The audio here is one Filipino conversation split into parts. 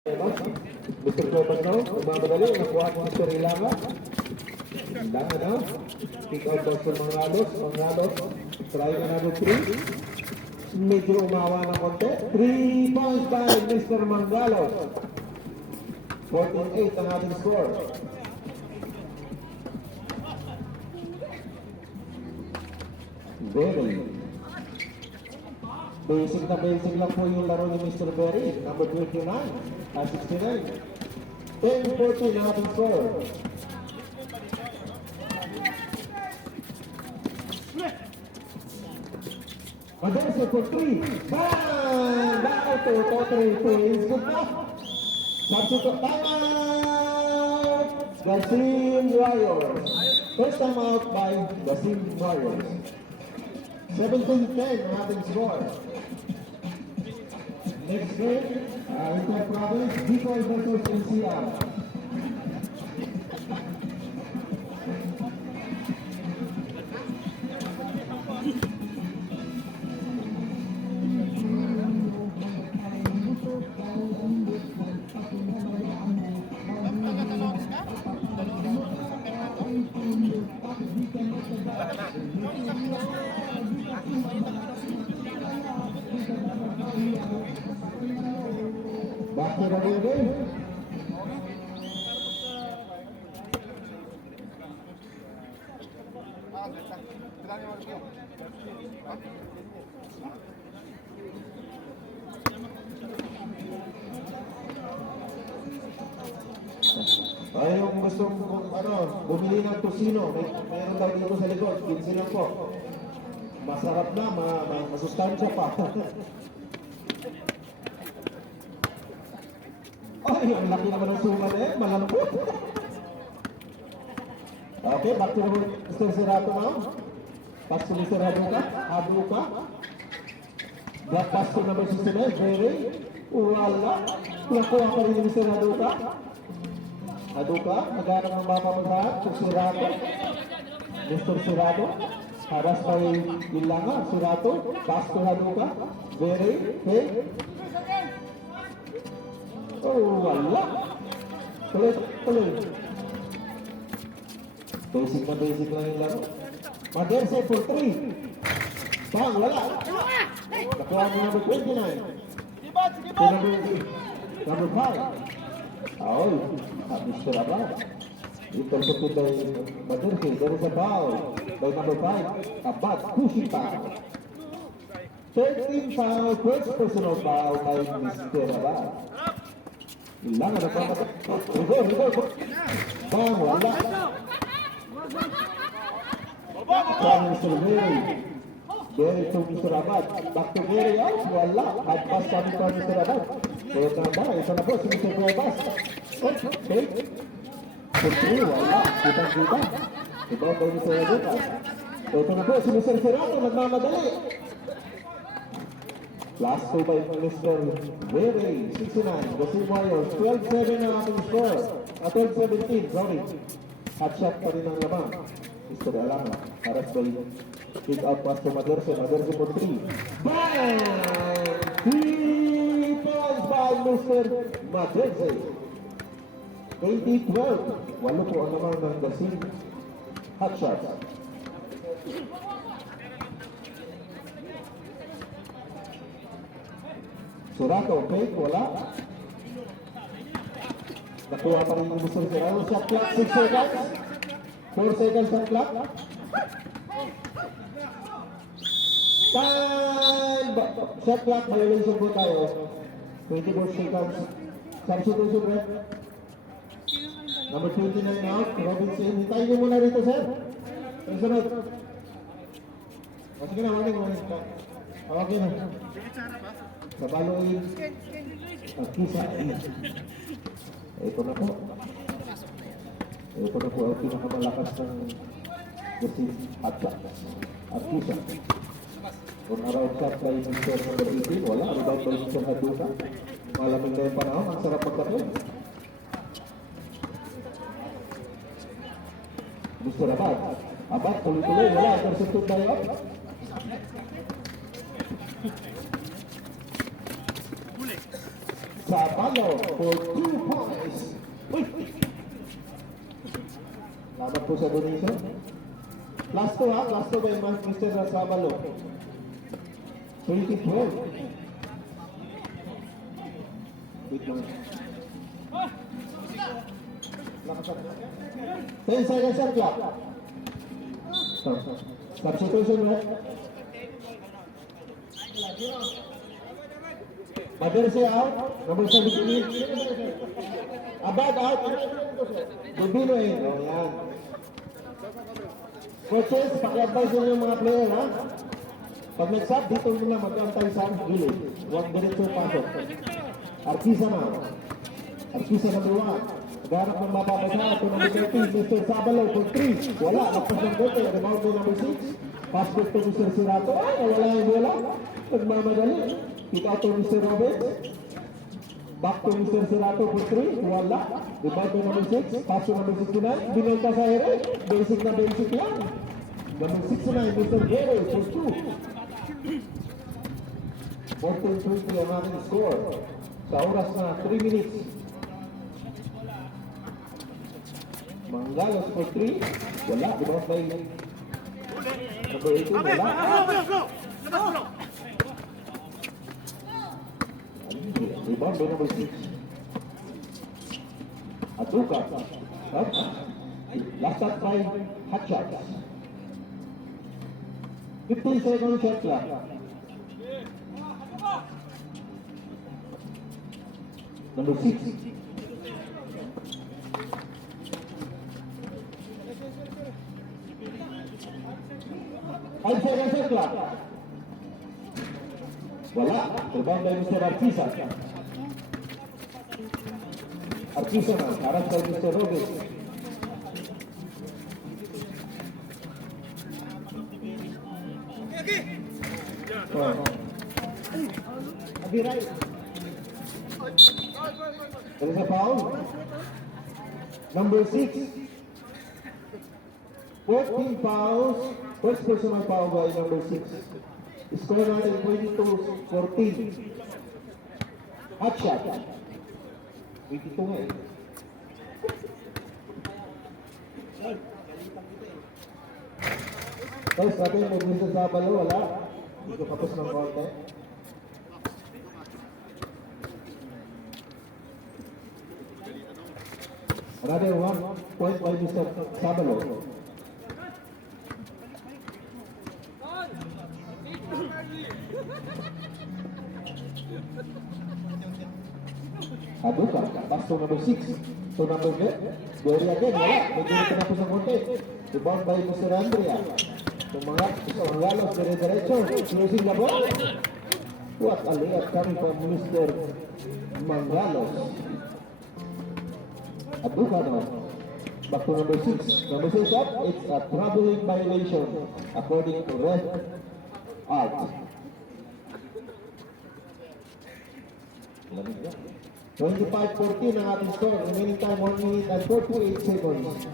Mr. Copas now, umamadali, nakuha ko Mr. Ilanga. Ilanga na. Pick out box ng Mangalos. Try another 3. Medyo umawa ng konti. 3 points by Mr. Mangalos. 14-8 ang ating score. Very. Basic na basic lang po yung laro ni Mr. Berry. Number 29 at 69. 10-14 ang ating score. Madense for 3. Bang! Back out to Totally Twins. Good enough. Substitute time out. Gasim Warriors. First time out by Gasim Warriors. 17-10 ang ating score. Next game, Inter Province, Bicol versus NCR. Back to the game. Ay, yung gusto bumili ng tosino, mayroon daw dito sa likod, 15 lang po. Masarap na, masustansya pa. Ay, ang laki naman ng suman eh, malambot. Okay, back to Mr. Serato now. Pass to Mr. Haduka. Black pass to number 69, Jerry. Wala. Nakuha pa rin ni Mr. Haduka. Naghanap ng mapapasahan. Serato. Mr. Serato. Haras pa rin Ilanga. Serato. Pass to Haduka. Jerry. Hey. Oh, wala. Tuloy. Basic lang yung laro. Madense for 3. Bang, wala. Nakuha mo number 29. Number 5. Aoy, Mr. Abad. Intercepted by Madense. There is a foul by number 5. Abad, pushing foul. 13 foul, first personal foul by Mr. Abad. Ilang na pa. Rigor. Bang, wala. From Mr. Berry to Mr. Abad. Back to Berry out. Wala. At pass kami from Mr. Abad. Kaya na. Isa na po si Mr. Cuevas. Okay. Putri, wala. Kita. Iba po Mr. Abad. Ito na po si Mr. Serato. Nagmamadali. Last 2 by Mr. Berry. 69. Gasim Warriors. 12-7 ang ating score. 12-17. Sorry. Hot shot pa rin ang lamang. Mr. Alama, haras by kick out pass to Maderse for 3. Bang! 3 points by Mr. Maderse. 20-12. Walo po ang naman ng Gasim. Hot shot. Serato, fake, wala. Nakuha pa rin yung Mr. Serato. Shot clock, 6 seconds. 4 seconds ang clock. Time! Shot clock, violation po tayo. 24 seconds. Substitution rep. Number 29 out. Robinson. Hintayin nyo muna rito, sir. Ang sunod. Sige na, warning. Okay na. Sa baloin. Kisa. Ito na po. Ito na po ang pinakamalakas ng Gasim at Kisa. Kung around shot by Mr. number 18, wala. Rebound by Mr. Haduka. Malamig na yung panahon. Ang sarap magkapit. Mr. Abad, tuloy-tuloy. Wala. Intercepted by up. Sabalo for 2 points. Uy! Salamat po sa donation. Last 2 ha, last 2 by Mr. Sabalo. 2012. Wait lang. 10 seconds and clock. Substitution, right? Maderse out, number 17. Abad out. Dubino eh. Oh, yan. Coaches, paki-advise nyo yung mga player, ha? Pag nag-sub, dito muna mag-antay sa gilid. Huwag diretso pasok. Artisa na. Artisa na 2. Garap ng mapapasa. Ito number 13, Mr. Sabalo for 3. Wala, nagpas ng bote. Rebound ko number 6. Pass back to Mr. Sirato. Ay, wala yung bola. Nagmamadali. Pick out to Mr. Roberts. Back to Mr. Sirato for 3. Wala. Rebound to number 6. Pass to number 69. Binenta sa ere. Basic na basic lang. Number 69, Mr. Gere for 2. 14-20 ang ating score. Sa oras na 3 minutes. Manggalos for 3. Wala. Rebound by number 18. Wala. Rebound by number 6. Atuka. Last shot by Hatchat. 15 second shot clock. Number 6. Five seconds shot clock. Wala. Rebound by Mr. Artisa. Artisa na. Harap by Mr. Roberts. Abiray. There is a foul. Number 6. 14 fouls. First personal foul by number 6. Score natin 22-14. Hot shot. 22 nga eh. First natin, mag-gusto sa Sabalo, wala. Hindi ko kapos ng konti. Another 1 point by Mr. Sabalo. Aduka, pass to number 6. To number 8. Gary again, wala. Medyo natinapos ng konti. Rebound by Mr. Andrea. Itong mga galos, dire-diretso. Closing the ball. What a layup coming from Mr. Mangalos. Aduka now. Back to number 6. Number 6 up. It's a troubling violation according to Red Art. 25-14 ang ating score. Remaining time 1 minute and 48 seconds.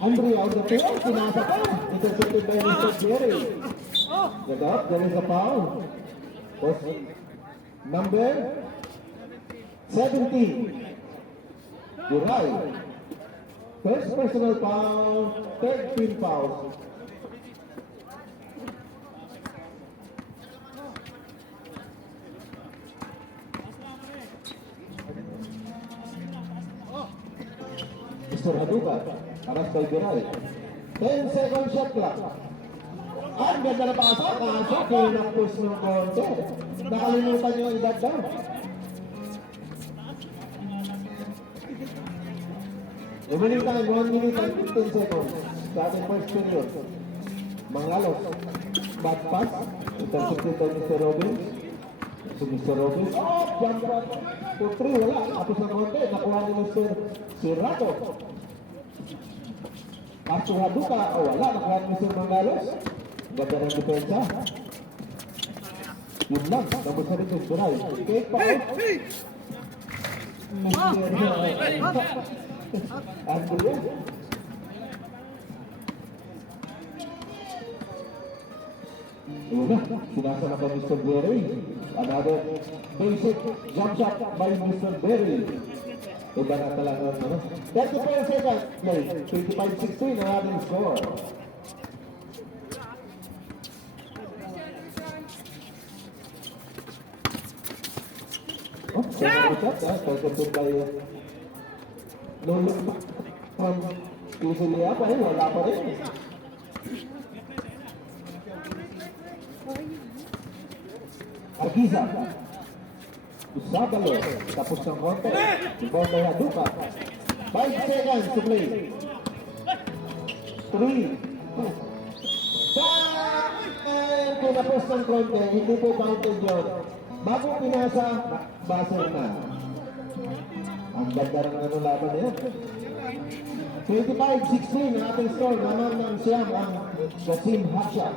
Andre out the field. Pinasa pa. Intercepted by Mr. Jerry. Get up. There is a foul. Number 17. Duray. First personal foul. Third team foul. Mr. Haduka, aras by Duray. 10 second shot clock. Ang ganda na pasa, kaso kinapos ng konti. Nakalimutan yung edad daw. Remaining time, 1 minute and 15 seconds. Sa ating first period. Mangalos. Bad pass. Intercepted by Mr. Robbins. So Mr. Robbins. Oh! Jump shot. For 3, wala. Tapos ng konti. Nakuha ni Mr. Sirato. Pass to Haduka. Oh, wala. Nakuha ni Mr. Mangalos. Ganda ng depensa. Yun lang. Number 7 is Duray. Take pa out. Andrea. Ayun na, sinasama ka Mr. Berry. Another basic jump shot by Mr. Berry. Iba na talaga, ano? 34 seconds play. 25-16 ang ating score. Oh, second shot, ha? Second by Lolo. Easily up, eh? Wala pa rin. Arquiza. Usabalo. Tapos ng konti. Ball by Haduka. 5 seconds to play. 3. Kung tapos ng konti, hindi po counted yun. Bago pinasa, buzzer na. Ang ganda ng ano laban na yun. 25-16 ang ating score. Naman ng siyam ang Kasim Haksha.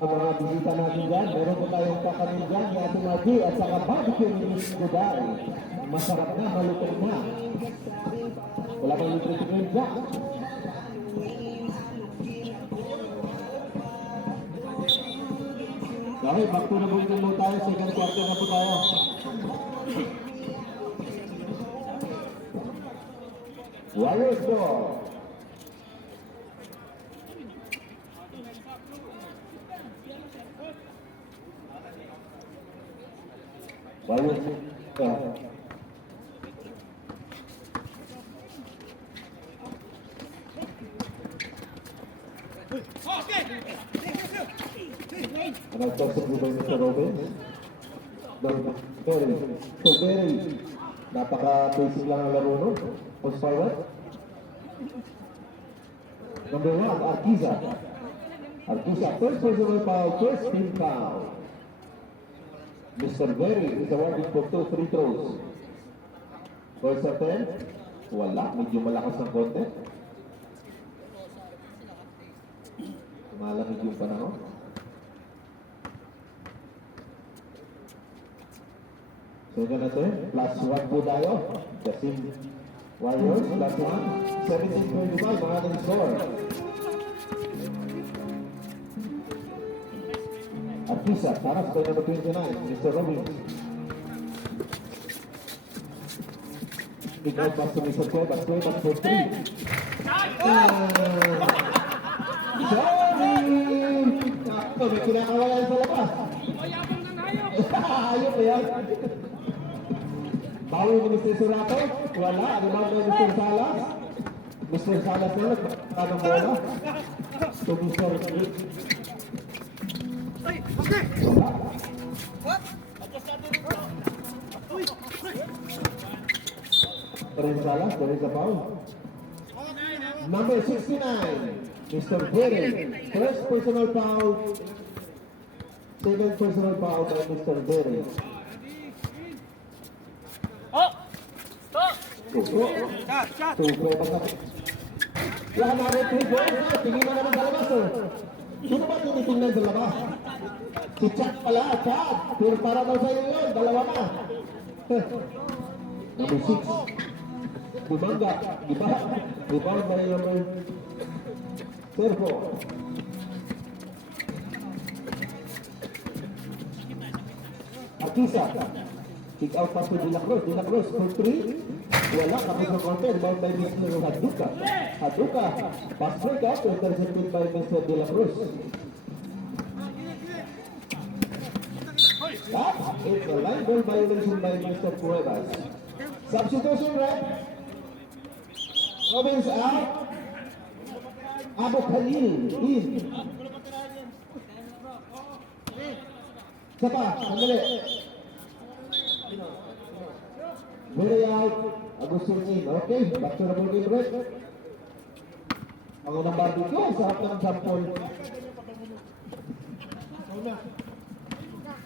Ang mga bisita natin dyan, meron po tayong kakanin dyan, ni Ate Maggie at saka barbecue ni Miss Kuday. Masarap na, malutong na. Wala pang libre-libre dyan. Dahil back to the ball mo tayo, second quarter na po tayo. Warriors ball. Warriors ball. Nagtasok po ba Mr. Robin? Very. So very, napaka-basic lang ang laro no? Post forward. Number 1, Arquiza. Arquiza, first personal foul, first team foul. Mr. Berry is awarded for 2 free throws. First attempt, wala, medyo malakas ng konti. Malamig yung panahon. Second attempt, plus 1 po tayo. Kasim Warriors, plus 1. 17-25 ang ating score. Arquiza, para sa number 29, Mr. Robbins. Big out back to Mr. Cuevas, Cuevas for 3. Sorry! Ako, may kinakawalan sa labas. Ayok ba yan? Bawi ni Mr. Surato? Wala. Rebound na Mr. Salas. Mr. Salas na tanong bola. To Mr. Rick. Paren Salas, there is a foul. Number 69. Mr. Berry, first personal foul, second personal foul by Mr. Berry. Shot! Yan na rin 3 points. Tingin na naman sa labas. Sino ba tinitingnan sa labas? Si Chad pala, Chad. Pero para daw sa iyo yun, dalawa na. Number 6. Bumanga, iba. Rebound by number Servo. Arquiza. Kick out pass to De La Cruz. De La Cruz for 3. Wala. Kapit ng counter. Rebound by Mr. Haduka. Haduka. Pass break out. Intercepted by Mr. De La Cruz. It's a line ball violation by Mr. Cuevas. Substitution, right? Robbins out. Abu Khalil in. Sapa, sandali. Very out. Agustin in. Okay, back to the ball game break. Ang unang barbecue, sarap ng sampol.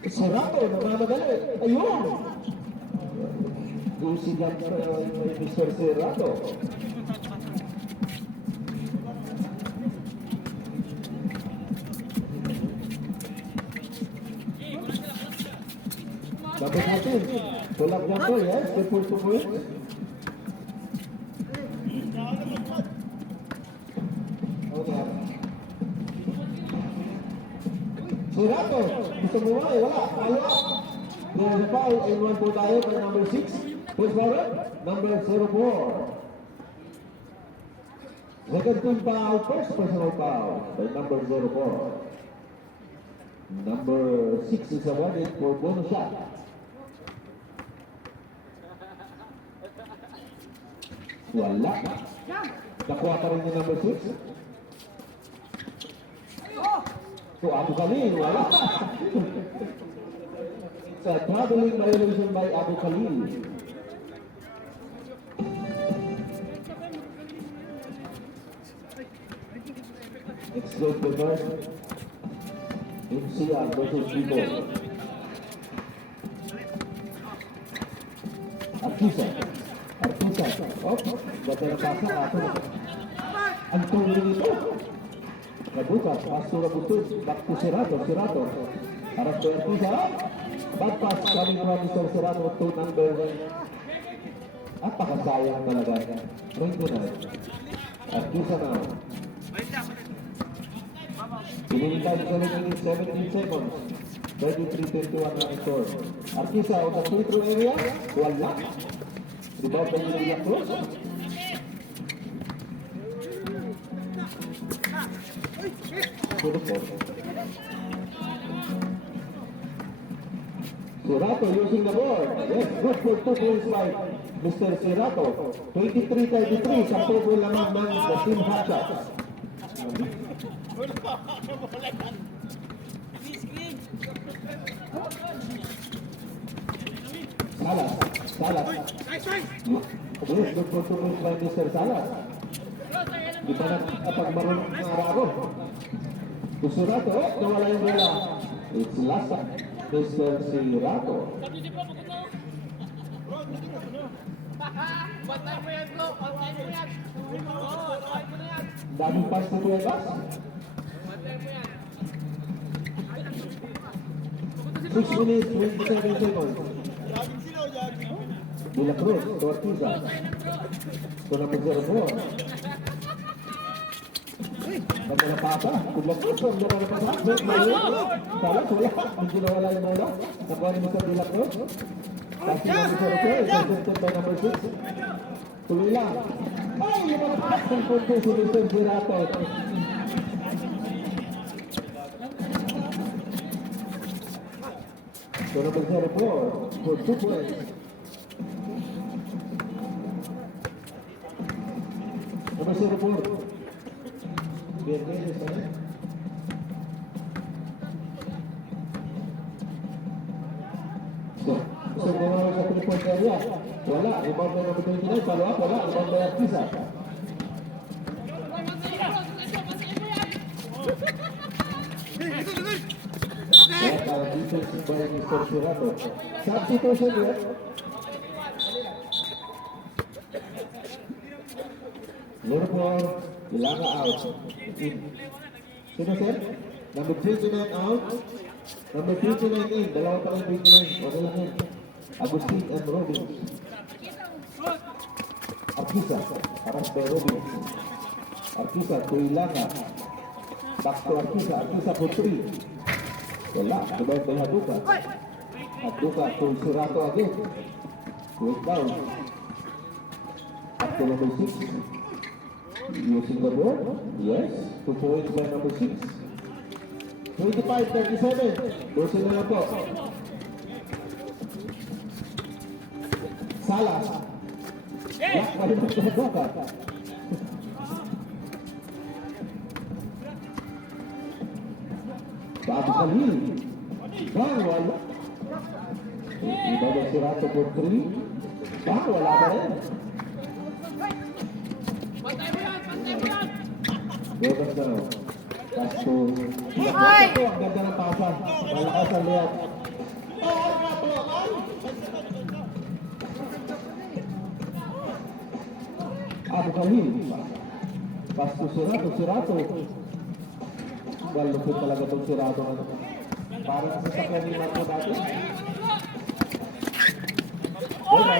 Sarado, namamadali. Ayun! Gusigan Mr. Serrado. Number 14. Pull up jumper, yes. Good for 2 points. Okay. Sirato. Gusto mo ba? Wala. Follow up. There's a foul. And 1 po tayo by number 6. Who's forward? Number 04. Second team foul. First personal foul by number 04. Number 6 is awarded for bonus shot. Wala. Nakuha pa rin yung number 6. So, Abu Khalil, wala. It's a traveling violation by Abu Khalil. It's good to first. MCR versus Vivo. Artisa. Oh, ganda na pasa. Ang tuloy nito. Nabukas, Pastor Abutun. Back to Sirato. Harap to Artisa. Bad pass coming from Mr. Sirato to number 1. Napakasayang talaga. Maintenance. Artisa na. Pinilitan sa remaining 17 seconds. 33-21 na score. Artisa on the free throw area. Wala. Rebound by Lilia Cruz. Sirato using the board. Yes, good for 2 points by Mr. Sirato. 23-33. Sa total lamang ng the team hot shots. Salas. Yes, good for 2 points by Mr. Salas. Di pa napagmarunong ng araw. Sirato, nawala yung bola. It's Lasa. Mr. Sirato. Daming pass na Cuevas. 6 minutes, 27 seconds. De La Cruz, to Artisa. To number 04. Ganda na pata. De La Cruz, ganda na pata. Salas, wala. Hindi na wala yung bola. Nakuha ni Mr. De La Cruz. Kasi number 04, intercepted by number 6. Tuloy lang. Ay, lumagpas ng punto si Mr. Sirato. So number 04 for 2 points. Number 04. Viernes, ¿sabes? So, gumawin sa 3-point area. Wala. Rebound by number 29. Follow up. Wala. Rebound by Artisa. Defense by Mr. Sirato. Substitution here. Liverpool, Ilaga out. Sino sir? Number 29 out. Number 29 in. Dalawa pa lang 29. Okay lang yun. Agustin and Robins. Artisa. Harap by Robins. Artisa to Ilaga. Back to Artisa. Artisa for 3. Wala. Diba by Haduka. Haduka to Sirato again. Wait down. Up to number 6. Using the board. Yes. 2 points by number 6. 25-37. Dosin na lang po. Salas. Black pa rin ang Haduka. Abu Khalil. Bang, wala. Iba ba Sirato for 3? Bang, wala ba rin? Dogas na. Pasto. Ay! Ang ganda ng pasa. Malakas ang liyak. Abu Khalil. Pasto Sirato. Well, lupit talaga itong Sirato. Parang sa sakyan ni Marco dati. Wala.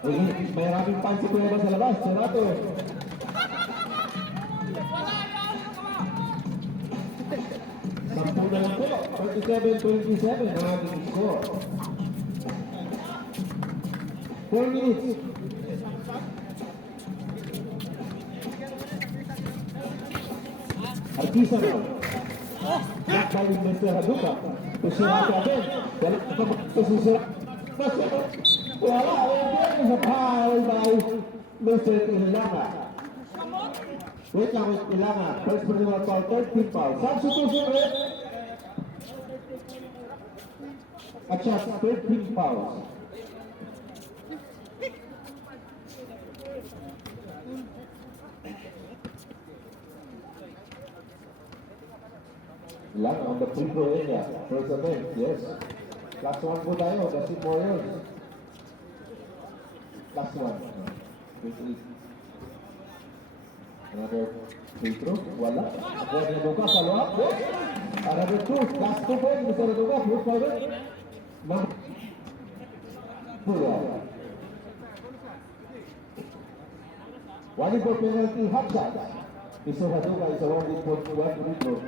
May maraming pansi ko naman sa labas. Serato. Sampu na lang po. 27-27 ang ating score. 4 minutes. Artisanal. Back by Mr. Haduka. Kusirata din. Galit na pagkasisira. Wala. Wala sa foul by Mr. Ilanga. Wait lang, Ilanga. First personal foul, 13 foul. Substitution rate. At siya, 13 fouls. Lang on the free throw area. First offense, yes. Last one po tayo, that's it Warriors. Last one. Another free throw, wala. Buwan na buka, follow up. Another two, last 2 points, Mr. Raduga, who's for it? One for penalty, hot shot. Mr. Raduga is a 1 free throw.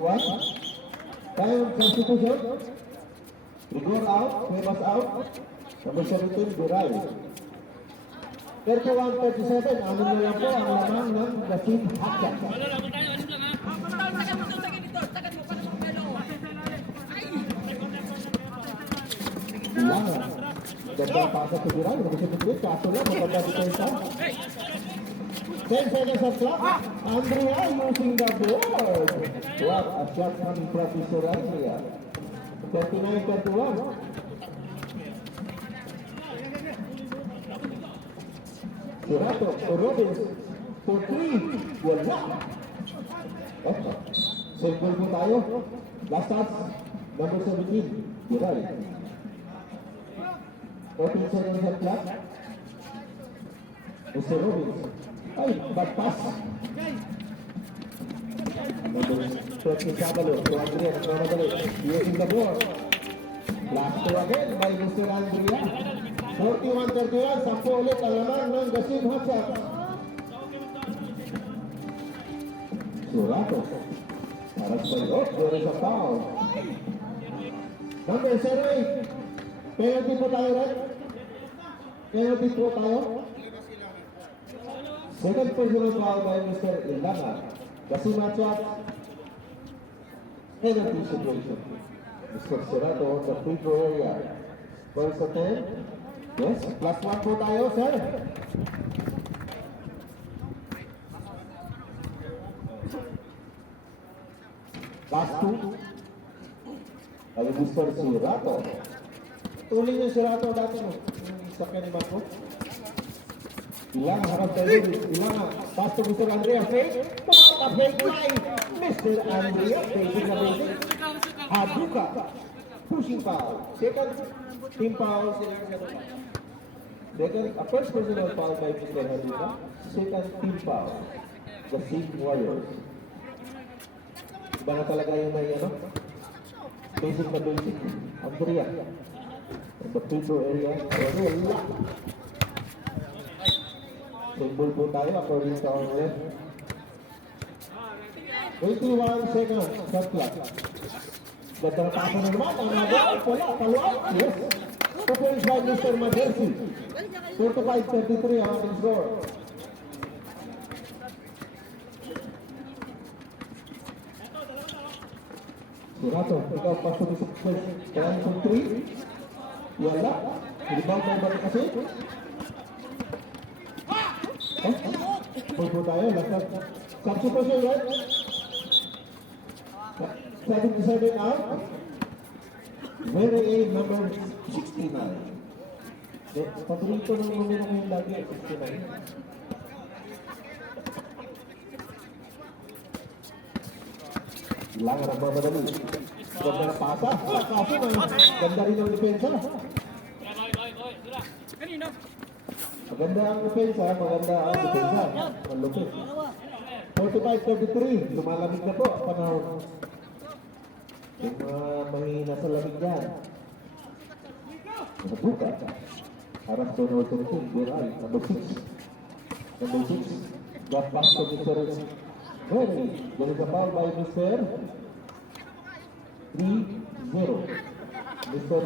One. Time substitution. Rigor out. Famous out. Number 17, Duray. 31-37. Ano na lang po ang lamang ng Dasin Hakya. Ilanga. Ganda pasa sa Duray. Number 17. Kaso lang. Maganda dito isa. 10 seconds of clock. Andrea using the board. What a shot coming from Mr. Andrea. 39-31. Serato, Robins for 3. Wala. Single po tayo. Last touch. Number 17. Duray. 14 seconds of clock. Mr. Robins. Ay, bad pass. Number 13 Sabalo, to Andrea, using the board. Last two again by Mr. Andrea. 41-31, 10 ulit ang laman ng Dasin Hakya. Surato. Para sa pag-off, there is a foul. Number 08. Penalty po tayo, right? Penalty po tayo. Second personal foul by Mr. Ilanga. Dasin Hakya. Penalty situation. Mr. Serato on the free throw area. First attempt. Yes, plus 1 po tayo, sir. Last 2. Ay, Mr. Serato. Tuloy niyo Serato dati mo. Yung sakyan ni Marco. Ilanga harap tayo. Ilanga. Pass to Mr. Andrea. Fake. Fake line. Mr. Andrea. Facing the basic. Haduka. Pushing foul. Second team foul. Second, a first personal foul by Mr. Haduka. Second team foul. The Dasin Warriors. Iba na talaga yung may ano? Facing the basic. Andrea. In the free throw area. Wala. Symbol po tayo according to our ref. 21 seconds. Shot clock. Ganda na pasa na naman. Ang nagawa. Wala. Paluan. Yes. 2 points by Mr. Madersi. 45-33 ang ating score. Serato. Ikaw pa sa kaya ng 3. Wala. Rebound na ba kasi? Pulpo tayo, last substitution, right? 77 out. Very A, number 69. Paborito ng numero ngayon lagi, 69. Ilangan ang mamadali. Ganda na pasa. Kaso ganda rin ang depensa. Maganda ang depensa, maganda ang depensa. Malupit. 45-33. Lumalamig na po ang panahon. Yung mga mahina sa lamig yan. Nabuka. Harap doon ito ito. Biray. Number 6. Number 6. Got back to Mr. Henry. There is a foul by Mr. 3-0. Mr.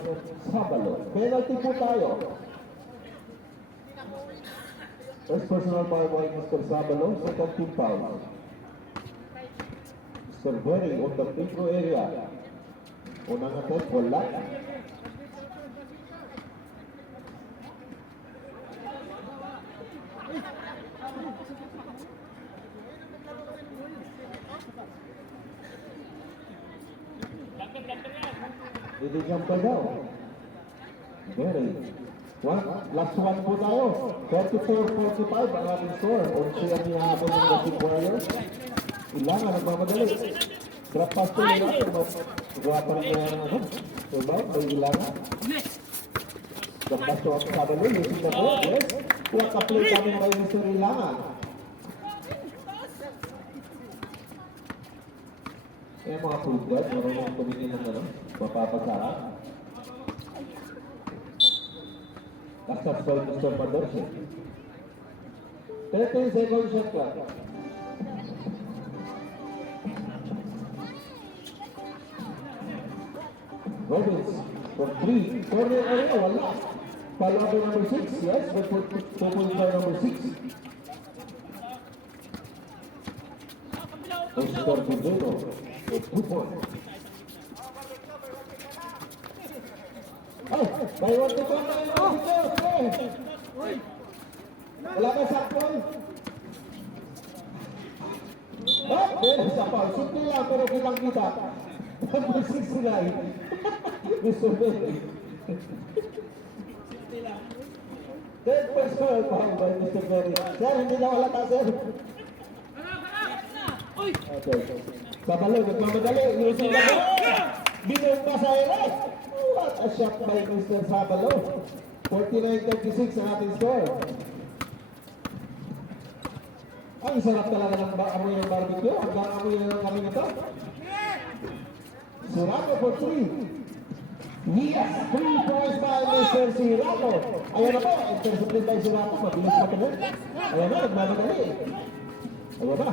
Sabalo. Penalty po tayo. First personal foul by Mr. Sabalo. Second team foul. Mr. Henry on the free throw area. Unang attempt, wala. Hindi jumper daw. Very. Last one po tayo. 34-45 ang ating score. O siya niya hapon ng Gasip Warriors. Ilangan nagmamadali. Drop pass po nila. Gawa pa rin niya ng ano. Diba? May ilangan. Drop pass po ako sa balo. Using the ball. Yes. Waka-play kami by Mr. Ilangan. Kaya mga food guard, marunong tumingin ng ano, mapapasarap. Kasap by Mr. Padorse. 13 seconds shot clock. Robbins from 3. Corner area, wala. Follow up number 6, yes, but for 2.5 number 6. Oscar Pindero. 2 points. Oh, by 1 to 1. Wala ka sakpon. Oh, there's a foul. Simple lang, pero kitang kita. Number 69. Mr. Bentley. Third personal foul by Mr. Bentley. Sir, hindi na wala ka, sir. Okay. Sabalo, nagmamadali. Using the ball. Binong pa sa ere. What a shot by Mr. Sabalo. 49-36 ang ating score. Ang sarap talaga ng amoy ng barbecue. Hanggang amoy ng kami nito. Sirano for 3. Yes, 3 points by Mr. Sirano. Ayan na po. Intercepted by Sirano. Mabilis na tuloy. Ayan na, nagmamadali. Ayan na.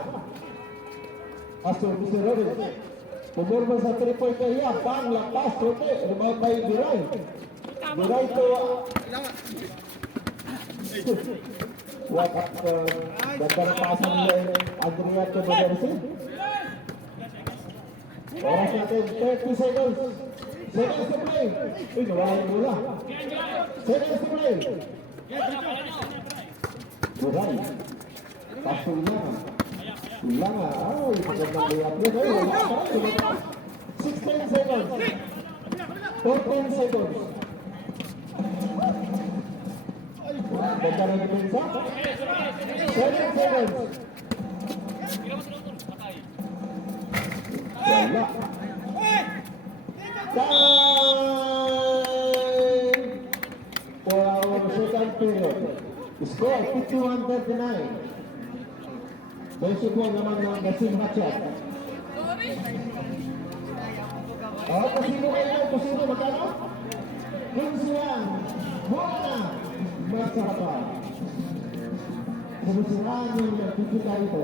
Astor Mr. Robbins. Pumurma sa 3-point area. Bang, lapas, rote. Rebound by Biray. Biray to... What up, ganda na pasan ni Andrea Tobadersi. Oras natin, 30 seconds. Seconds to play. Uy, nawala yung bola. Seconds to play. Biray. Paso Ilangan. Ilangan. Ay, magandang layup yun. Ay, wala pa. 16 seconds. 14 seconds. Ganda na depensa. 7 seconds. Wala. Time for our second period. Score 51-39. Bensi po naman ng Gasing Hatchat. Kusino kayo, kusino, magkano? 15 muna na. Masarap. Kumusiraan yung nagpipita rito.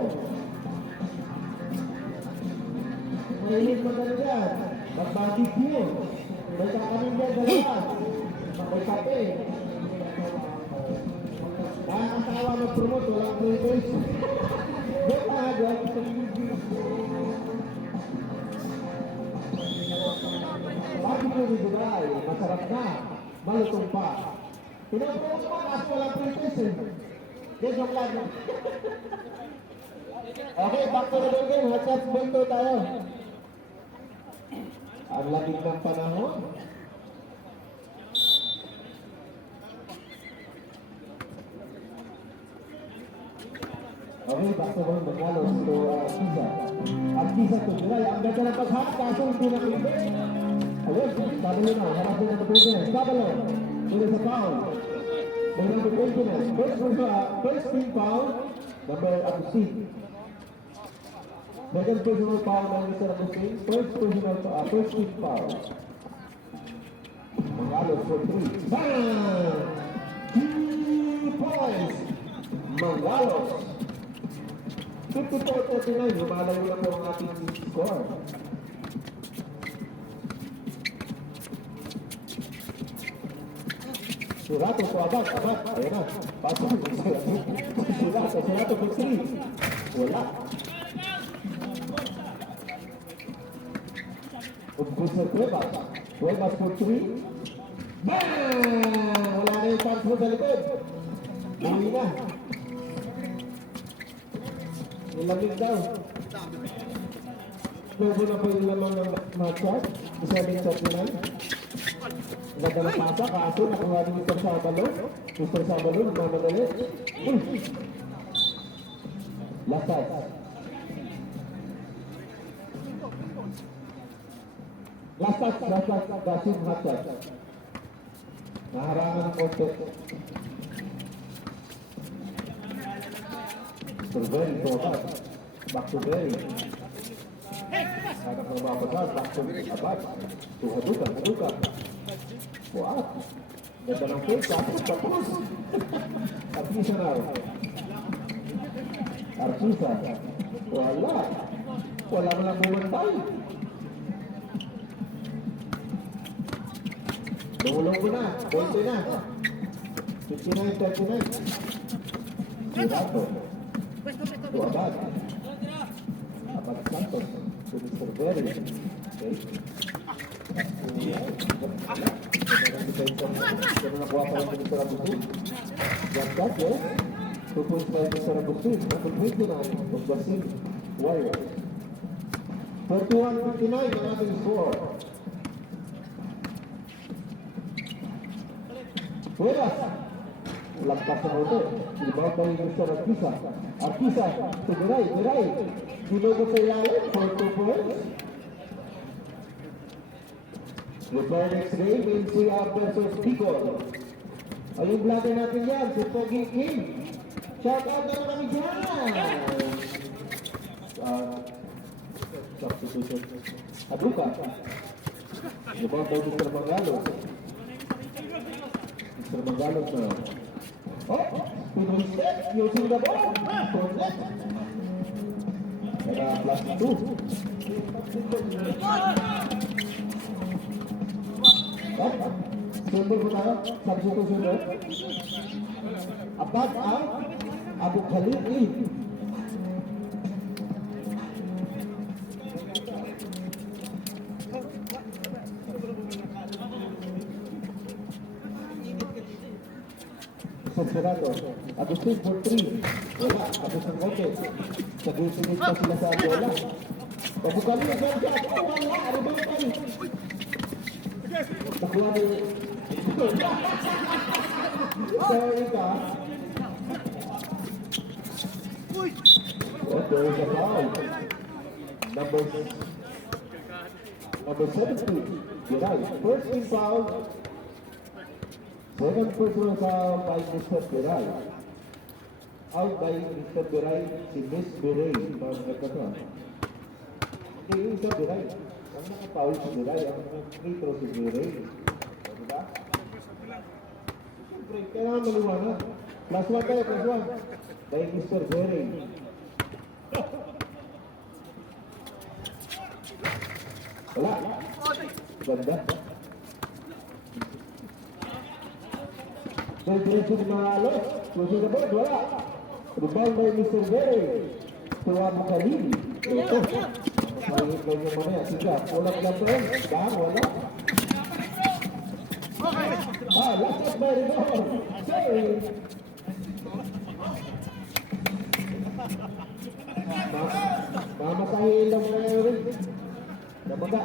Mahilig mo talaga. Magbagig yun. May kakanin niya dalawa. May kape. Ang tawa mag-promote, walang pre-face. Ba't agad? Bakit yung ibigay? Masarap na. Malutong pa. Pinagpapos pa, kaso walang pre-face eh. Joke lang. Okay, back to the ball game. Hatchat bento tayo. Ang lamig ng panahon. Okay, back to ball. Magalos to Pisa. At Pisa to July. Ang ganda ng paghap, kaso hindi na kilig. Ayun, sabi nyo na. Harap din ang Pilipinas. Sabalo. Dito sa foul. May number 29. First team foul. Number 6. Second personal foul by Mr. Agustin. First team foul. Mangalos for 3. Bang! 2 points. Mangalos. 54-39. Lumalayo na po ang ating score. Surato po abad. Ayan na. Pasok. Surato for 3. Wala. Umpisa Cuevas. Cuevas for 3. Bang! Wala na yung chance mo sa likod. Uwi na. Nilamig daw. Pwede na po yung laman ng matchat. 7-39. Ganda ng pasa. Kaso nakuha ni Mr. Sabalo. Mr. Sabalo nagmamadali. Last touch. Last touch. Gasing matchat. Naharangan ng konti. Survey, Tobat. Back to Berry. Hanap ng mga batas. Back to Abad. Haduka. Buat. Ganda ng kill. Tapos. Artisa na. Artisa. Wala mo lang bumantay. Dumulong ko na. 20 na. 59-39. Sirato. To Abad. Abad Santos. To Mr. Berry. Okay. Kaya nakuha pa rin Mr. Agustin. Jump yes. 2 points by Mr. Agustin. Number 29 of Brazil Warriors. 41-59 ang ating score. Cuevas. Lampas sa moto. Rebound by Mr. Artisa. Artisa to Beray. Sinugot sa ilalim for 2 points. Repair next game in CR versus Bicol. Ayun vlogger natin yan, si Pogi King. Shout out na kami dyan. Substitution. Haduka. Rebound by Mr. Mangalos. Mr. Mangalos na. Pinoy step, using the ball. Correct. Kaya plus 2. Sundol ko tayo. Substitution doon. Abad ang Abu Khalid in. Serato. Agustin for 3. Wala. Tapos ang kote. Sagusunod pa sila sa bola. Pagkakali na siya. Wala. Rebound pa rin. Nakuha na yun. Sorry ka. Oh, there is a foul. Number 17. You're right. First team foul. Second personal foul by Mr. Beray. Out by Mr. Beray, si Miss Beray. Hindi yung isa Beray. Ang nakapaul si Beray, ang nitro si Beray. Diba? Siyempre, kailangan maliwanag. Plus 1 tayo, plus 1. By Mr. Beray. Wala. Ganda. May diretso ni mga alos. Susunod na board, wala. Rebound by Mr. Berry. Tuwa mo kalili. Ito. Mahigit kayo yung mamaya. Siga, walang gandun. Dahang, wala. Last shot by rebound. Sorry. Mamatahin lang na yun rin. Namaga.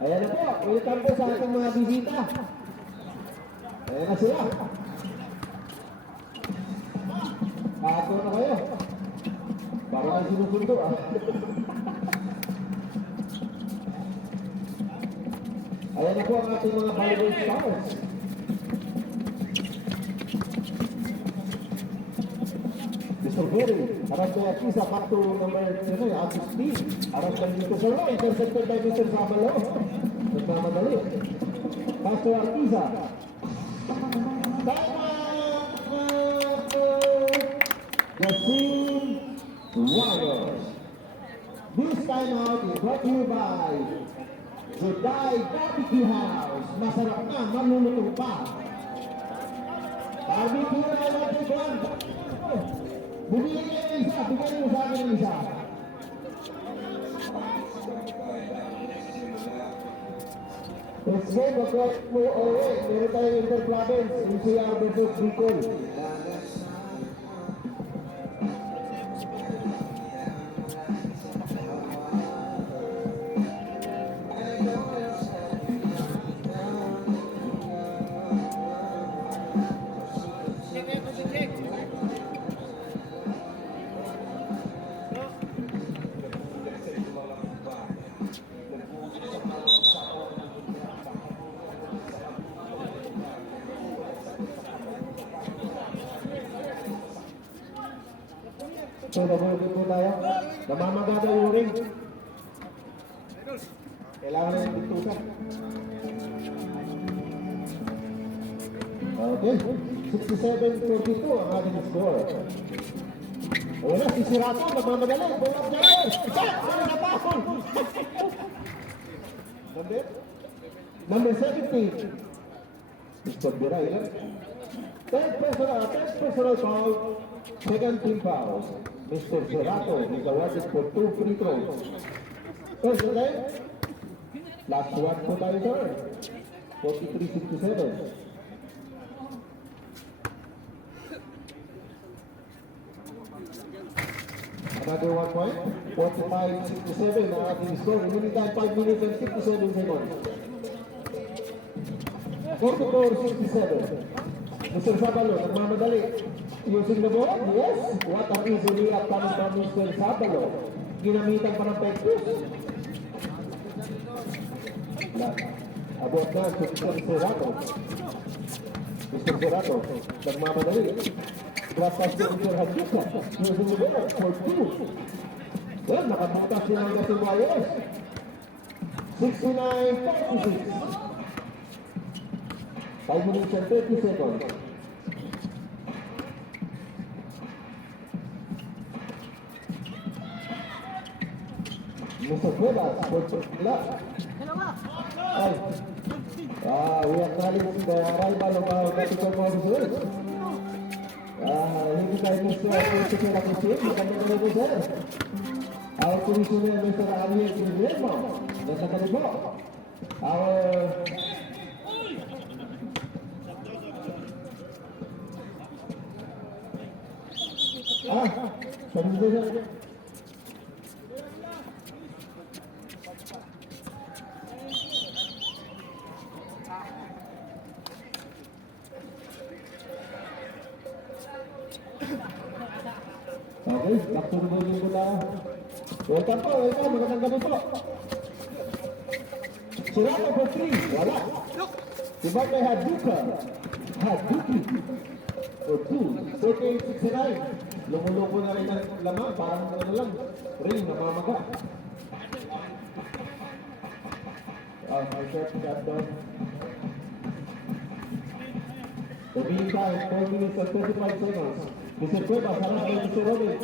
Ayan na po, welcome po sa ating mga bisita. Ayan na sila. Kato na kayo. Parang ang sinusundo Ayan na na po ang ating mga volleyball stars. Mr. Gary, harap kay Akisa, back to number 3, Agustin. Harap kay dito sa row, intercepted by Mr. Sabalo. Nagmamadali. Pass to Akisa. Time out the Team Warriors. This timeout is brought to you by Juday Barbecue House. Masarap na, maluluto pa. Barbecue na natin doon. Bumili niyo yung isa, bigyan niyo sa akin yung isa. Let's go, mag-watch mo away. Meron tayong inter-province, NCR versus Bicol. So, nabuhin po tayo. Namamagada yung ring. Kailangan na yung bitusan. Okay. 67-42 ang ating score. Wala, si Sirato, nagmamadali. Bulak niya rin. Shot! Ano na tapon? Number 17. Mr. Biray, ilan? Third personal foul. Second team foul. Mr. Serato is awarded for 2 free throws. First time. Last one po tayo, sir. 43-67. Another 1 point. 45-67 ang ating score. Remaining time 5 minutes and 57 seconds. 44-67. Mr. Sabalo, nagmamadali. Using the ball? Yes. What an easy layup coming from Mr. Sabalo. Ginamitan pa ng pektus. Abot na si Mr. Serato. Mr. Serato, nagmamadali. Drop pass to Mr. Hadjuka. Using the ball for 2. Well, nakabutas sila ng Gasing Warriors. 69-46. 5 minutes and 30 seconds. Mr. Cuevas, luck. Ay. We acknowledge the arrival of our medical officers. Hindi tayo Mr. Officer Agustin, magandang gabi po, sir. Our Commissioner, Mr. Ariel Guillermo, nasa kalibo. Our sabi ko sir. Okay, back to the ball ko tayo. Welcome po, welcome. Magandang gabi po. Sirato for 3. Wala. Diba kay Hadjuka? Hadjuki. For 2. 38-69. Lumuloko na rin ang lamang. Parang ano lang. Ring, namamaga. My shot got down. The meantime, 4 minutes and 35 seconds. Mr. Cuevas, harap kay Mr. Robin.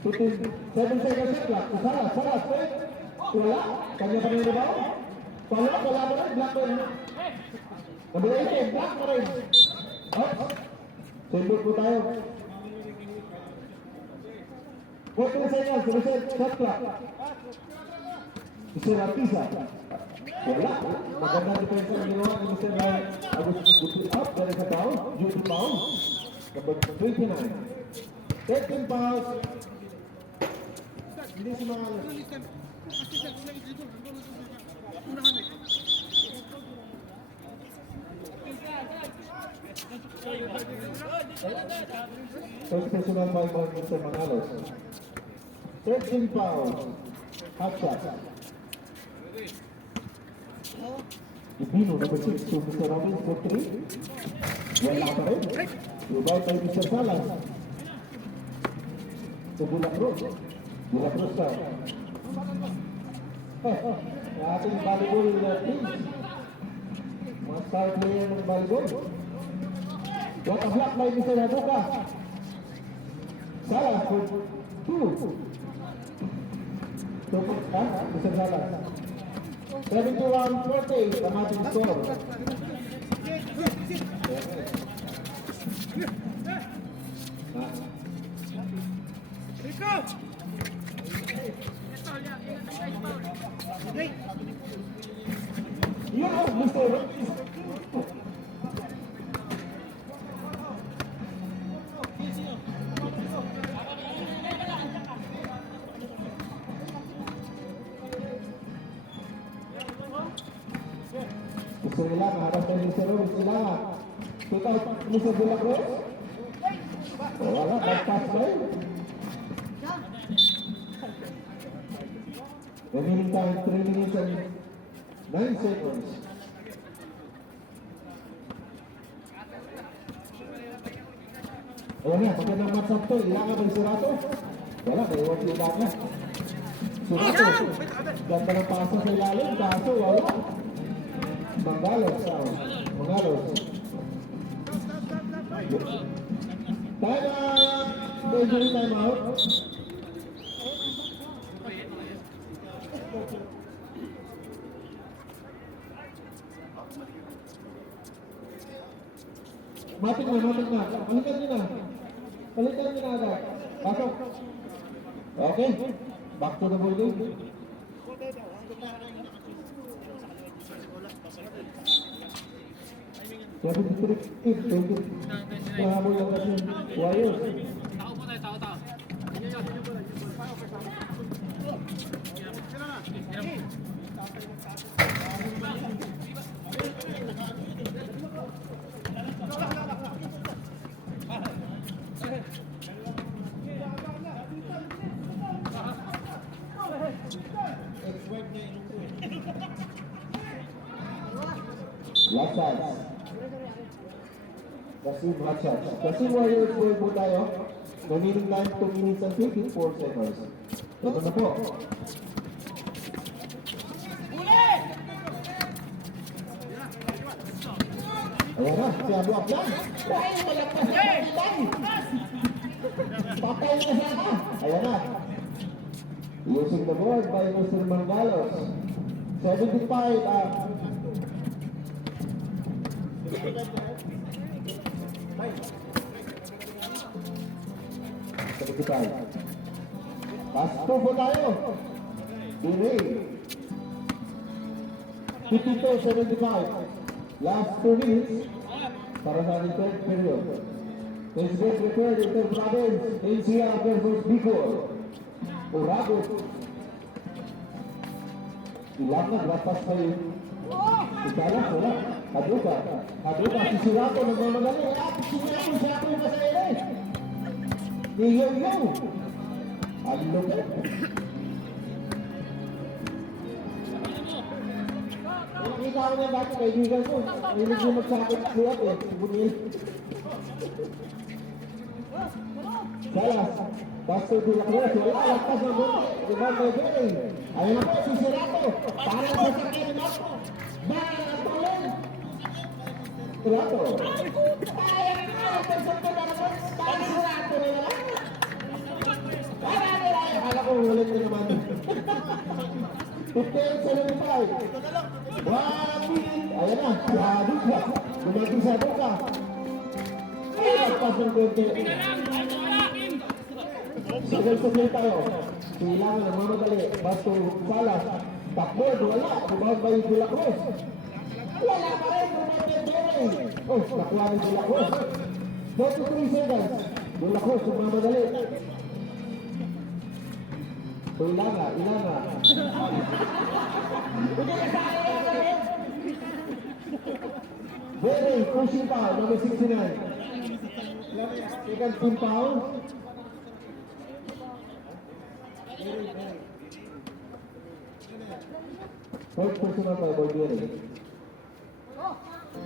7 seconds clock. Salas, straight. Wala. Kanya-kanya na ba? Wala mo rin. Black mo rin. Number 18, black mo rin. Sembot po tayo. 14 seconds. Reset shot clock. Mr. Artisa. Wala. Magandang depensa ang ginawa ni Mr. Agustin up. There is a foul. Duty foul. Number 29. 13 fouls. Hindi si mga first personal foul by Mr. Manalos. 13 fouls. Hot shot. Ibino, number 6, to Mr. Robin for 3. Wala pa rin. Rebound by Mr. Salas. To Bulacruz. Bulacruz ka. Ating volleyball team. Mga star player ng volleyball. What a block by Mr. Haduka. Salas for 2. 2 points ka, Mr. Salas. 71-40, ang ating score. Yeah, Mr. Gusto nila, maharap tayo ni Sir Ruiz nila. Take out Mr. Bulacruz. Wala, back-pass ba yun? Remaining time, 3 minutes and 9 seconds. Ayan nga, magandang match-up to. Ilangan ba yung Surato? Wala, may iwan yung ilangan. Surato, ganda ng pasa sa ilalim, kaso wala. Mangalos. Time out! Injury time out. Matik na. Palitan nyo na agad. Pasok. Okay. Back to the building. Sabi ni Trick, mahabol lang kasi Warriors. Tao po tayo, tao. Last chance. Kasi Warriors ball po tayo. Remaining time 2 minutes and 54 seconds. Ito na po. Ayan na, si Abu Aklan. Ay, malagpas na kapitan. Patay na siya na. Ayan na. Using the board by Mr. Mangalos. 75 Last 2 po tayo. Delay. 52-75. Last 2 minutes para sa ating third period. Let's get prepared inter-province. NCR versus Bicol. Uragot. Ilang na, lapas pa yun. Isala, wala. Haduka, si Surato nagmamadali. Si Surato yung masaya eh. Niyaw-yaw. Ang lupit. Nakita ko na yung dati kaibigan ko. Hilig yung magsakit suwat eh. Bunil. Salas. Pastor Bulacruz. Wala. Lakas ng buti. Ibang bebe. Ayun na po si Surato. Parang sasakit ni Marco. Bang! Ang talon! Surato. Parang sasakit na naman. Parang Surato na naman. Parang nila. Akala ko ulit na naman. 15-75. 1 minute. Ayan na. Sabi ka. Dumating sa buka. Ay, nagpas ng konti. Sagal-sagal tayo. Kailangan ng mamadali. Basto Salas. Takbo, wala. Tumawag ba yung Bulacruz? Wala pa rin. Oh, nakuha ni Bulacruz. 43 seconds. Bulacruz, mamadali. So, ilanga. Very pushing foul, number 69. Second team foul. Fourth personal foul by Gary.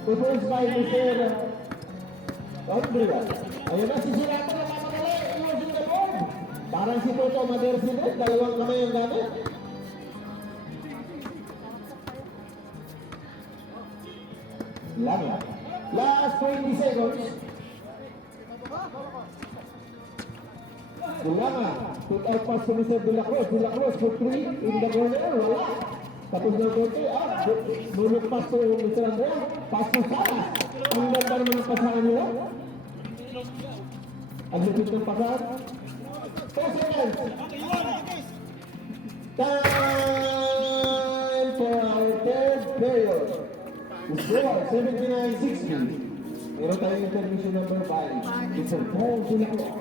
Reversed by Mr. Andrea. Ayun na, sisiraan na nakakamali. Using the board. Parang si Toto Madersinet, dalawang kamay ang gamit. Lama. Last 20 seconds. Lama. Put out pass to Mr. De La Cruz. De La Cruz for 3 in the corner. Wala. Tapos na konti. Nulog pass to Mr. Andrea. Pass to Salas. Ang ganda naman ang pasahan nila. Ang lupit ng pasahan. 4 seconds. Time for our third period. Score 79-60. Meron tayong intermission number 5. It's a Paul De La Cruz.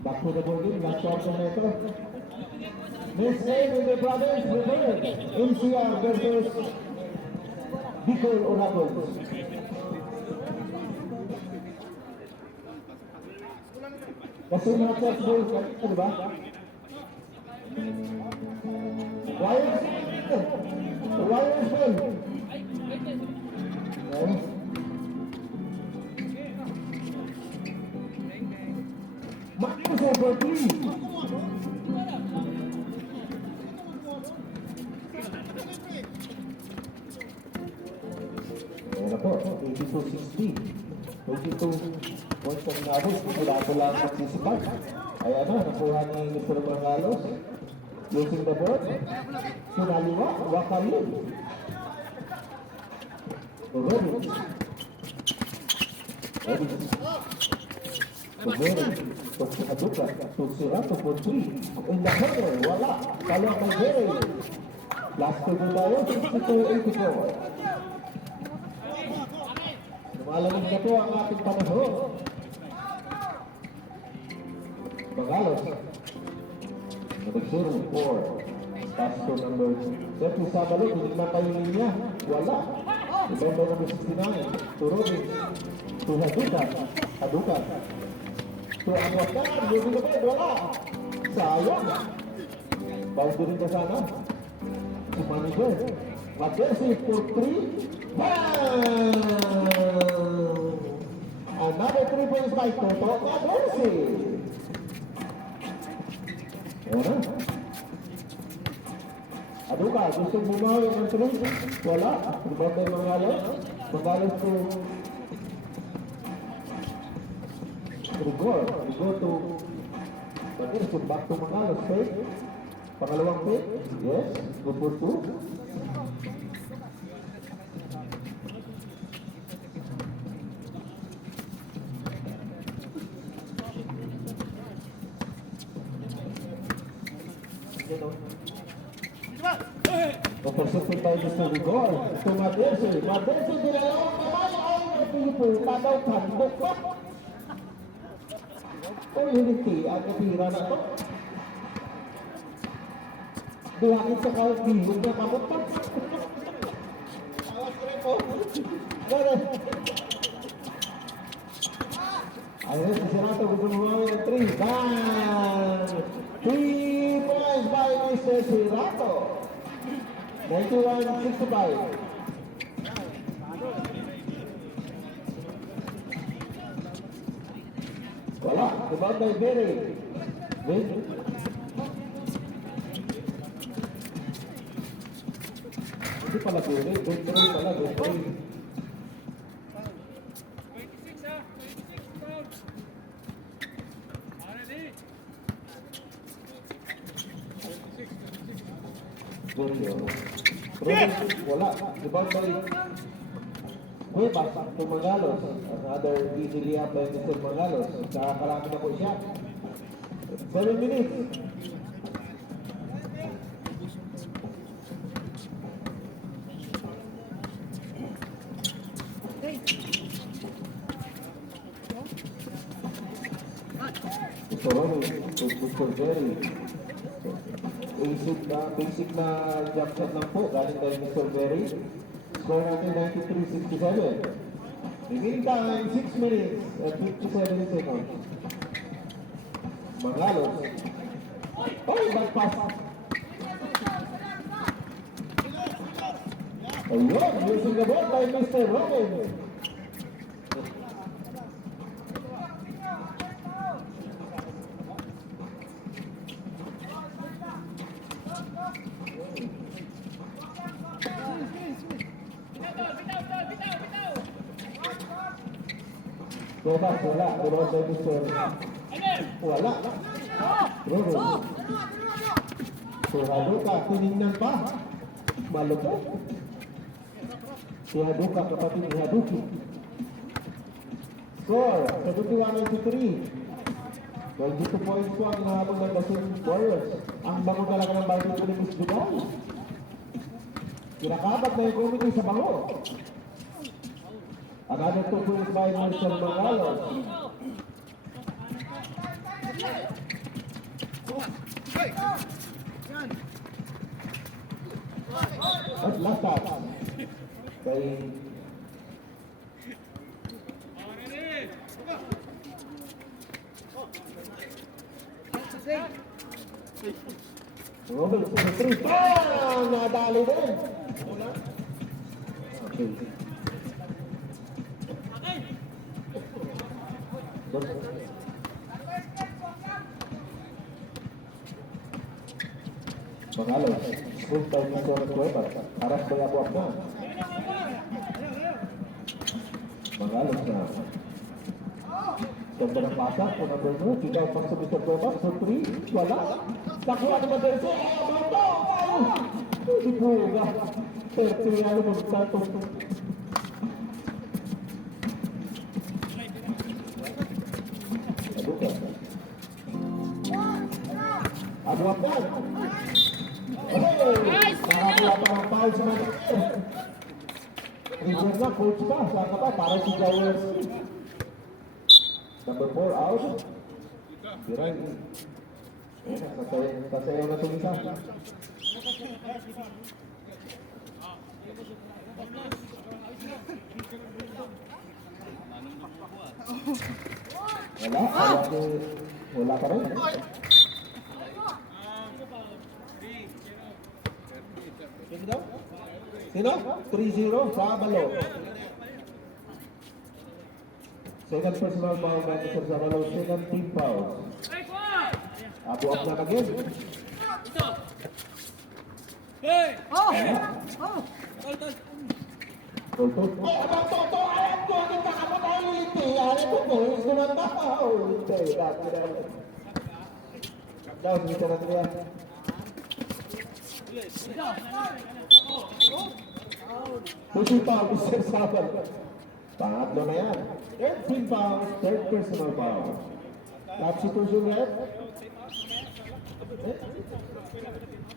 Back to the ball game, last shot from Metro. Miss A with the brothers, reverse. NCR versus Bicol Oracles. Kasi mga touch ball, di ba? Wires ball. Marcos over 3. Ayan na po, 82-60. 22 points ang nabos. Wala ang magsisipag. Ayan na, nakuha ni Mr. Mangalos. Using the board. Sinaliwa, Wakalin. Robin. Aduka, Sirato for 3. In the corner, wala. Kala kay Jerry. Last two tayo, 62-84. Lumalamig na po ang ating panahon. Magalos. Number 04. Pass to number 30 Sabalo. Hindi na kayo niya. Wala. Number 69. To Robin. To Haduka. Haduka. So, ang wakan, hindi na ba? Wala. Sayang. Bago rin ka sana. Si Manager. Madersi for 3. Bang! Another 3 points by Toto Madersi. Ayan na. Aduka, gusto bumawi ng 3. Wala. Ibang tayo Mangalos. Mangalos to Rigor to Madersi, back to Mangalos, fake. Pangalawang fake, yes, good for 2. Pagpasupin tayo Mr. Rigor to Madersi. Madersi, dinalawang kamay ay nagpilipo, padaw kandok pa. O hindi, ang kapira na ito. Duhakin sa bilog na kamutan. Awas ko rin po. Gano'n. Ayun, si Sirato gumawa ng 3. Bang! 3 points by Mr. Sirato. 91-65. Wala, rebound by Berry. Wait. Hindi pala Berry, good three pala, good three. 26 ha, 26 pounds. Already. Good yun. Robin, wala, rebound by Cuevas to Mangalos. Another easily up by Mr. Mangalos. Kakakarami na po siya. 7 minutes. Mr. Ronnie, Mr. Jerry. Basic na jump shot lang po galing kay Mr. Jerry. Score natin 93-67. Remaining time 6 minutes and 57 seconds. Mangalos. Oh, back pass. Ayun, using the ball by Mr. Ronnie. Bebas, wala. Bebas by Mr. Wala. Roro. So, Haduka, tinignan pa. Malupot. Si Haduka, kapatid ni Haduki. Score, 71-93. 22 points po ang nahabol ng Dasun Warriors. Ang bango talaga ng bago ito ni Miss Dugal. Kinakabat na yung committee sa bango. Another 2 points by Marcel Mangalos. At last touch. Kay Robert, sa 3. Nadali din. Okay. Mangalos, full time na sa Cueva. Harap ba yabuak na? Mangalos na. Ganda ng pasa po number 2. Sigaw pang sa Mr. Cueva. So 3, wala. Nakuha naman din siya. Ayaw! Hindi po nga. 30 ano mo sa ito. Abuak na. Nakakula pa ng foul sa mga. Reason na, coach pa. Saan ka pa? Para si Jowers. Number 4 out. Siray. Sasayaw na tumisa. Wala ka rin. Sino? 3-0 sa Balo. Second personal foul by Mr. Sabalo. Second team foul. Abuak na again. Tol. Abang Toto, alam ko, ang nakakapaliti. Alam ko, gusto na tao. Hindi, dati na. Down, Mr. Andrea. Pushing foul, Mr. Sabalo. Pangatlo na yan. Third team foul, third personal foul. Substitution red.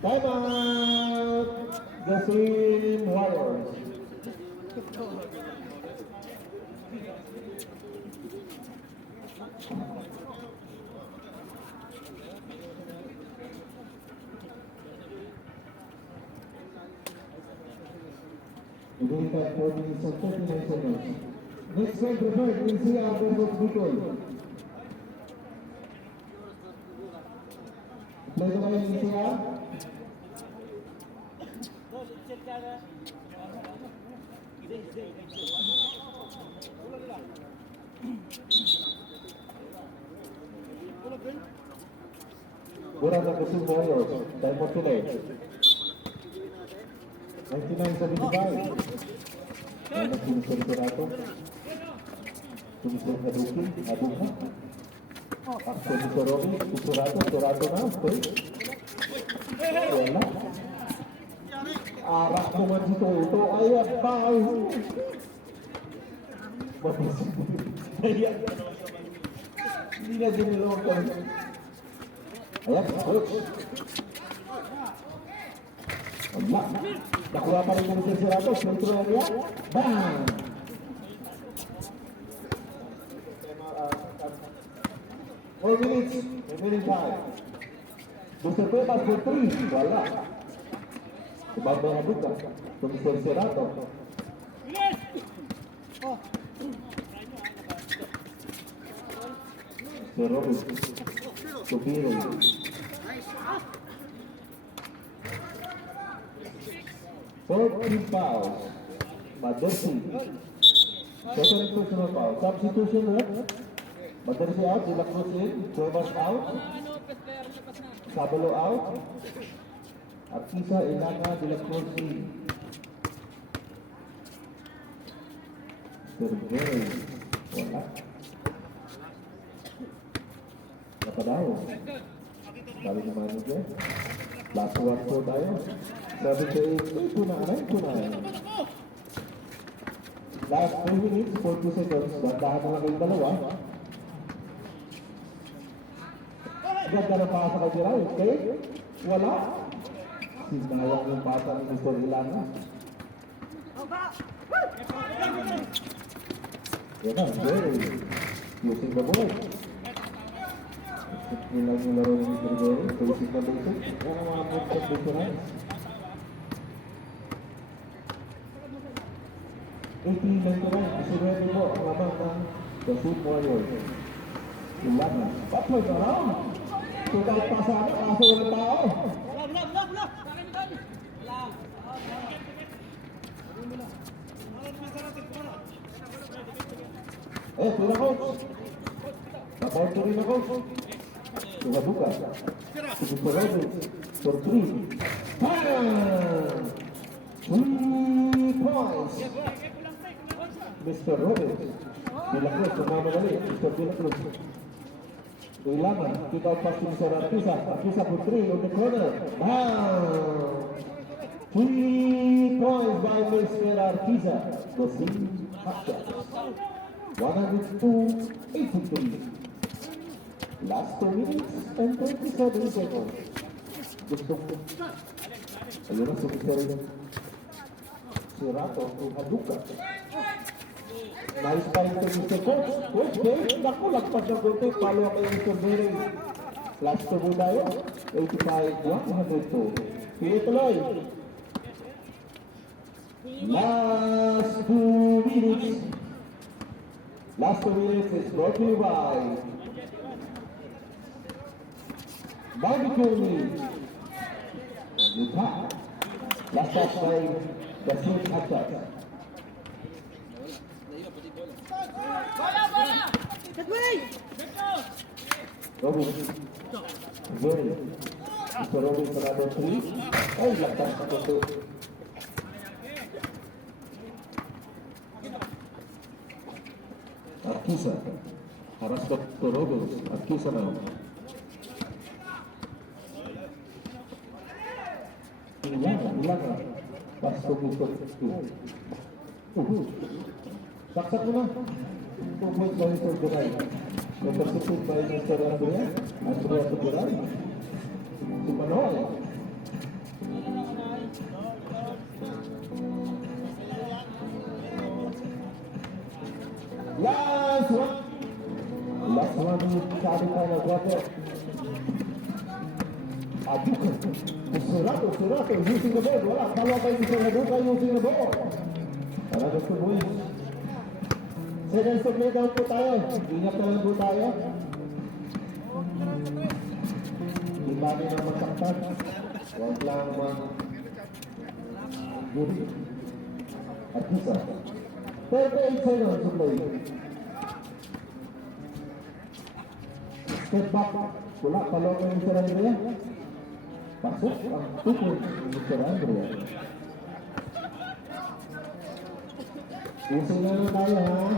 Time out. The same Warriors. Beginning by 4 minutes and 39 seconds. Next one preferred, Insia versus Bicol. Play the line, Insia. Kurang ng Kusing Warriors. Time for delay. 99-75. Ay, nagsinisip ko na ito. Sinisip na Duki. Abong na. Action ni Sorobi. Surato na. Okay. Wala. Arak naman si Toto. Ayan, bye. Mabisi. Ayan. Hindi na ginilong ka. Ayan, coach. Wala. Nakuha pa rin ng Surato. Centro area. Bang! 4 minutes, remaining time. Mr. Cuevas for 3, wala. Ibaba na buka. To Mr. Serato. Bilis! Mr. Robin. Tubiro. 14 fouls. Madersi. Second personal foul. Substitution, right? Madersi out, De La Cruz in. Cuevas out. Sabalo out. Artisa, Ilana, De La Cruz in. Sergey. Wala. Napadaw. Sabi ng manager. Last one po tayo. 7-8. Kunaan. Last 3 minutes, 40 seconds. Dahan na lang kayong dalawa. Ganda na pasa ka dira. Okay? Wala. Sinayang yung pasa ni Mr. Ilana. Yan na. Very. Using the ball. Ilang yung laro ni Mr. Gary. Basic na basic. Yan ang mga movement difference. 18-99. Isinwede po ang labang ng The Food Warriors. Ilana. Backward around. So kahit pasama, kaso walang tao. Tira coach. Tapos ko rin na coach. Tumabuka. Mr. Robbins for 3. Time! 3 points. Mr. Robbins. De La Cruz, sumama gali. Mr. De La Cruz. Ilana, kick out pass to Mr. Artisa. Artisa for 3 on the corner. Bang! 3 points by Mr. Artisa. The same half shot. 102-83. Last 2 minutes and 27 seconds. Gusto ko. Ayun na, sumisa rin. Serato kung haduka. Nice time to Mr. Coach. Coach, Dave, naku, lagpas ng konti. Follow up kayo Mr. Berry. Last 2 mo tayo. 85-102. Sige tuloy. Last 2 minutes. Last 2 minutes is brought to you by Barbecue Meat. Utah. Last shot by the Sweet Hot Robin. Very. Mr. Robin for another 3. Ay, lagtas sa konti. Artisa. Haras to Robin. Artisa na. Ilana. Pasto gusto. Saksak mo na. 2 points by Mr. Duray. Represented by Mr. Andrea Duray. Si Manoy. Last one. Last one is starting final quarter. Aduka. Serato, using the ball. Wala, follow by Mr. Aduka using the ball. Another 2 points. Second set play down po tayo. Ingat na lang po tayo. Hindi ba namin ang masaktan? Huwag lang mag-guri. At isa. 38 seconds to play. Step back. Wala, follow ka Mr. Andrea. Pasok ang 2 points ni Mr. Andrea. Using na lang tayo ha.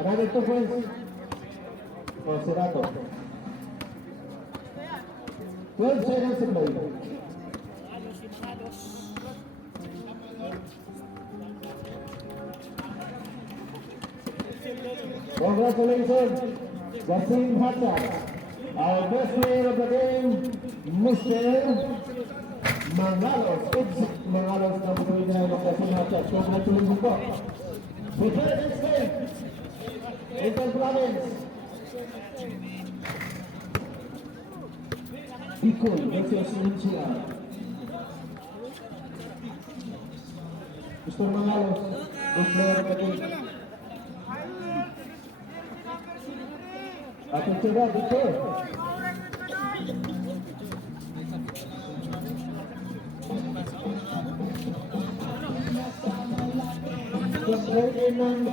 Another 2 points for Serato. 12 seconds to play. Congratulations, Jasim Hatta, our best player of the game, Mr. Mangalos, exit Mangalos na buhay na yung kasi natin. Congratulations po. Prepare this game. Eastern Province. Bicol versus NCR. Mr. Mangalos, good player ka din. Ating tira, Victor. Just right in on